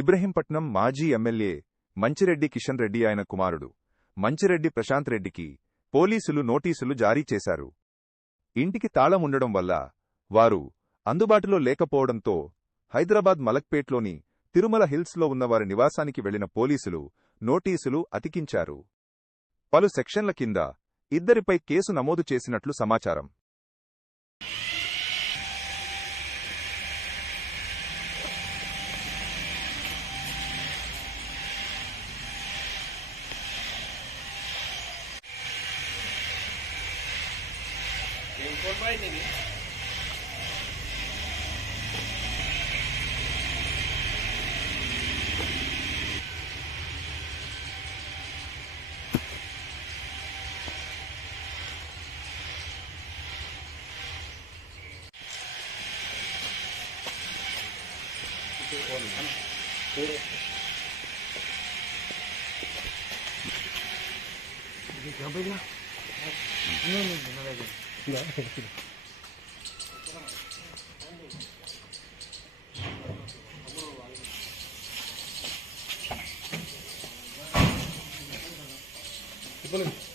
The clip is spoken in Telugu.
ఇబ్రహీంపట్నం మాజీ ఎమ్మెల్యే మంచిరెడ్డి కిషన్ రెడ్డి ఆయన కుమారుడు మంచిరెడ్డి ప్రశాంత్ రెడ్డికి పోలీసులు నోటీసులు జారీ చేశారు. ఇంటికి తాళం ఉండడం వల్ల వారు అందుబాటులో లేకపోవడంతో హైదరాబాద్ మలక్పేట్లోని తిరుమల హిల్స్లో ఉన్న వారి నివాసానికి వెళ్లిన పోలీసులు నోటీసులు అతికించారు. పలు సెక్షన్ల కింద ఇద్దరిపై కేసు నమోదు చేసినట్లు సమాచారం. Boleh.